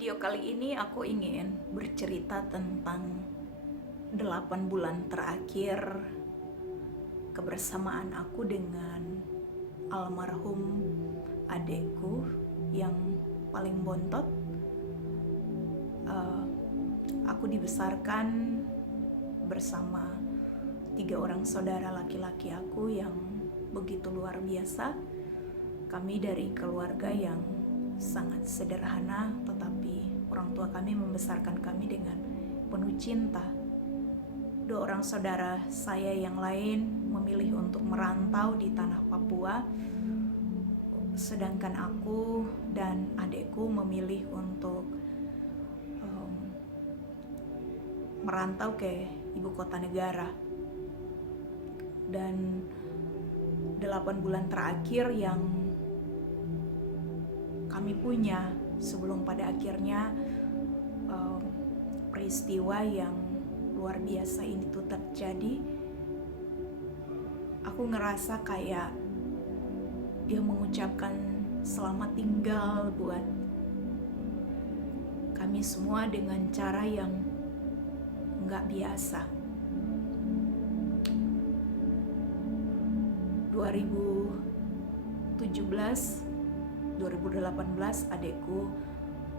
video kali ini aku ingin bercerita tentang 8 bulan terakhir kebersamaan aku dengan almarhum adekku yang paling bontot. Aku dibesarkan bersama 3 orang saudara laki-laki aku yang begitu luar biasa. Kami dari keluarga yang sangat sederhana, tetapi orang tua kami membesarkan kami dengan penuh cinta. 2 orang saudara saya yang lain memilih untuk merantau di tanah Papua, sedangkan aku dan adekku memilih untuk merantau ke ibu kota negara. Dan 8 bulan terakhir yang kami punya sebelum pada akhirnya peristiwa yang luar biasa ini tuh terjadi, aku ngerasa kayak dia mengucapkan selamat tinggal buat kami semua dengan cara yang nggak biasa. 2018 adekku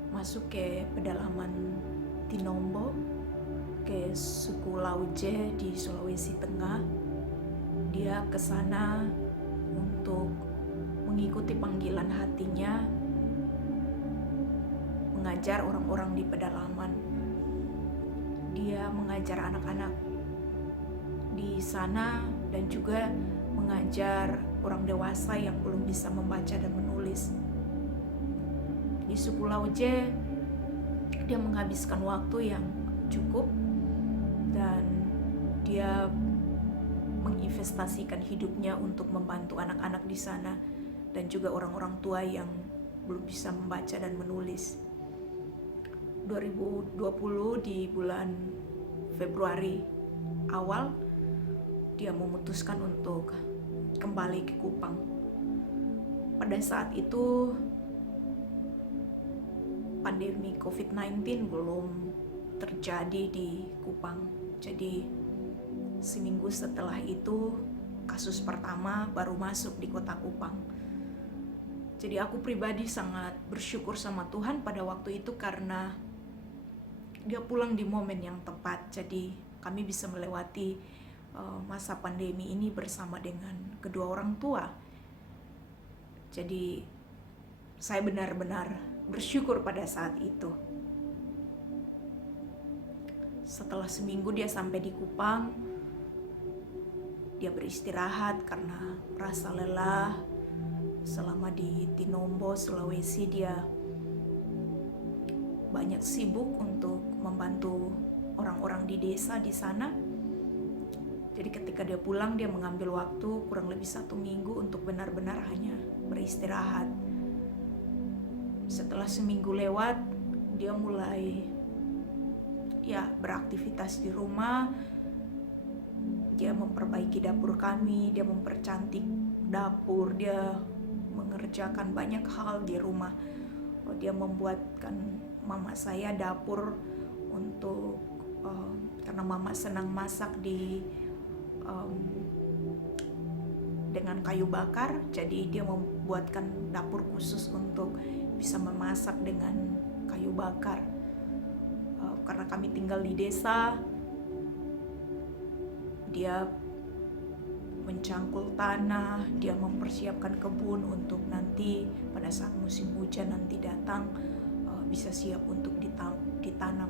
masuk ke pedalaman Tinombo, ke suku Lauje di Sulawesi Tengah. Dia ke sana untuk mengikuti panggilan hatinya, mengajar orang-orang di pedalaman. Dia mengajar anak-anak di sana dan juga mengajar orang dewasa yang belum bisa membaca dan menulis. Di suku Lauje, dia menghabiskan waktu yang cukup dan dia menginvestasikan hidupnya untuk membantu anak-anak di sana dan juga orang-orang tua yang belum bisa membaca dan menulis. 2020 di bulan Februari awal, dia memutuskan untuk kembali ke Kupang. Pada saat itu pandemi COVID-19 belum terjadi di Kupang. Jadi seminggu setelah itu kasus pertama baru masuk di kota Kupang. Jadi aku pribadi sangat bersyukur sama Tuhan pada waktu itu karena dia pulang di momen yang tepat. Jadi kami bisa melewati masa pandemi ini bersama dengan kedua orang tua. Jadi saya benar-benar bersyukur pada saat itu. Setelah seminggu dia sampai di Kupang, dia beristirahat karena rasa lelah. Selama di Tinombo, Sulawesi, dia banyak sibuk untuk membantu orang-orang di desa di sana. Jadi ketika dia pulang, dia mengambil waktu kurang lebih 1 minggu untuk benar-benar hanya beristirahat. Setelah seminggu lewat, dia mulai beraktivitas di rumah. Dia memperbaiki dapur kami, dia mempercantik dapur, dia mengerjakan banyak hal di rumah. Dia membuatkan mama saya dapur untuk karena mama senang masak dengan kayu bakar, jadi dia membuatkan dapur khusus untuk bisa memasak dengan kayu bakar. Karena kami tinggal di desa, dia mencangkul tanah, dia mempersiapkan kebun untuk nanti pada saat musim hujan nanti datang bisa siap untuk ditanam.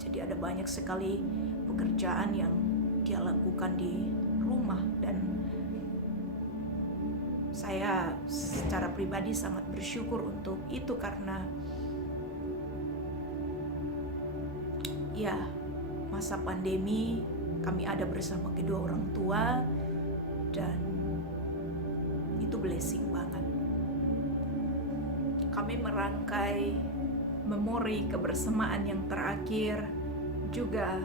Jadi ada banyak sekali pekerjaan yang dia lakukan di rumah dan saya secara pribadi sangat bersyukur untuk itu karena masa pandemi kami ada bersama kedua orang tua dan itu blessing banget. Kami merangkai memori kebersamaan yang terakhir juga,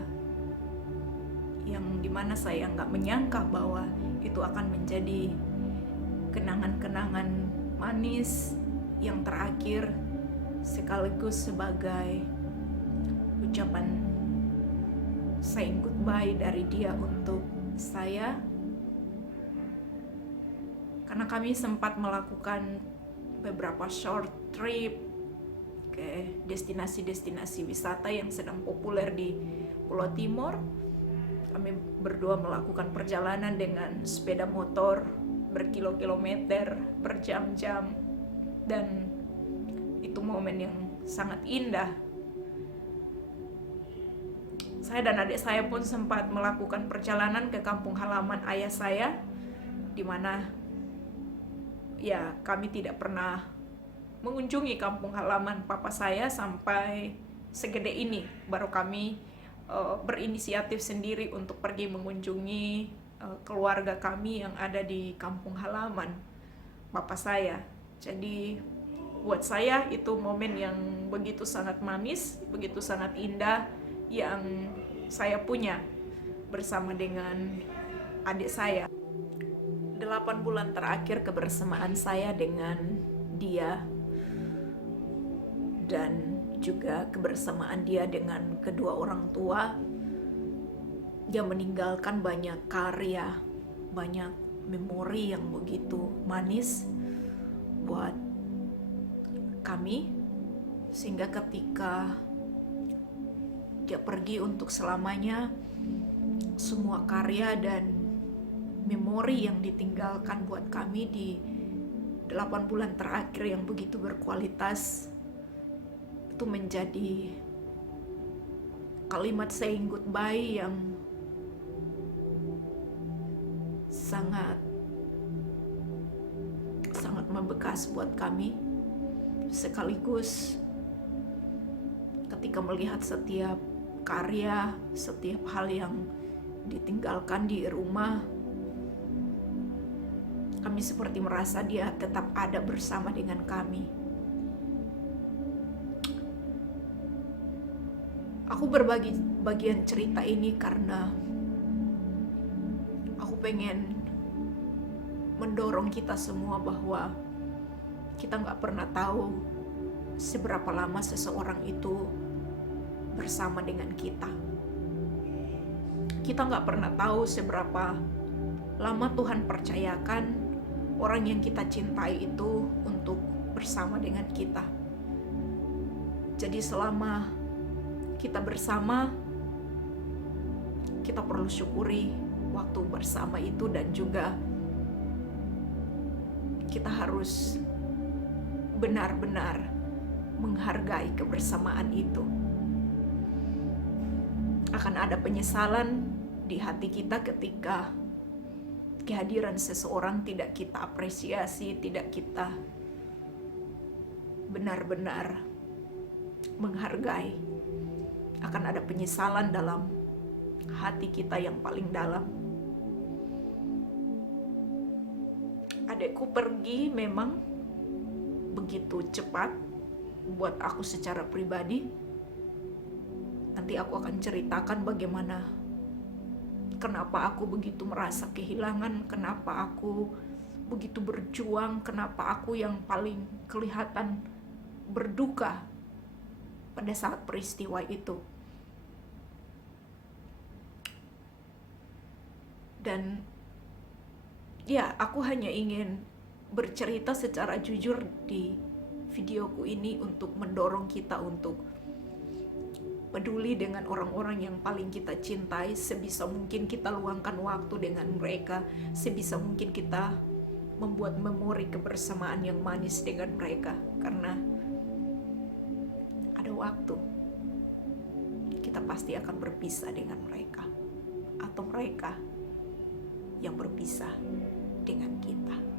yang dimana saya nggak menyangka bahwa itu akan menjadi kenangan-kenangan manis yang terakhir sekaligus sebagai ucapan saying goodbye dari dia untuk saya, karena kami sempat melakukan beberapa short trip ke destinasi-destinasi wisata yang sedang populer di Pulau Timor. Kami berdua melakukan perjalanan dengan sepeda motor berkilo-kilometer, berjam-jam, dan itu momen yang sangat indah. Saya dan adik saya pun sempat melakukan perjalanan ke kampung halaman ayah saya, di mana ya kami tidak pernah mengunjungi kampung halaman papa saya sampai segede ini. Baru kami berinisiatif sendiri untuk pergi mengunjungi keluarga kami yang ada di kampung halaman papa saya. Jadi buat saya itu momen yang begitu sangat manis, begitu sangat indah yang saya punya bersama dengan adik saya. 8 bulan terakhir kebersamaan saya dengan dia dan juga kebersamaan dia dengan kedua orang tua, dia meninggalkan banyak karya, banyak memori yang begitu manis buat kami, sehingga ketika dia pergi untuk selamanya, semua karya dan memori yang ditinggalkan buat kami di 8 bulan terakhir yang begitu berkualitas itu menjadi kalimat saying goodbye yang sangat membekas buat kami. Sekaligus ketika melihat setiap karya, setiap hal yang ditinggalkan di rumah, kami seperti merasa dia tetap ada bersama dengan kami. Aku berbagi bagian cerita ini karena aku pengen mendorong kita semua bahwa kita gak pernah tahu seberapa lama seseorang itu bersama dengan kita. Kita gak pernah tahu seberapa lama Tuhan percayakan orang yang kita cintai itu untuk bersama dengan kita. Jadi selama kita bersama, kita perlu syukuri waktu bersama itu, dan juga kita harus benar-benar menghargai kebersamaan itu. Akan ada penyesalan di hati kita ketika kehadiran seseorang tidak kita apresiasi, tidak kita benar-benar menghargai. Akan ada penyesalan dalam hati kita yang paling dalam. Adekku pergi memang begitu cepat buat aku secara pribadi. Nanti aku akan ceritakan bagaimana, kenapa aku begitu merasa kehilangan, kenapa aku begitu berjuang, kenapa aku yang paling kelihatan berduka pada saat peristiwa itu. Dan ya, aku hanya ingin bercerita secara jujur di videoku ini untuk mendorong kita untuk peduli dengan orang-orang yang paling kita cintai. Sebisa mungkin kita luangkan waktu dengan mereka, sebisa mungkin kita membuat memori kebersamaan yang manis dengan mereka, karena ada waktu kita pasti akan berpisah dengan mereka, atau mereka yang berpisah dengan kita.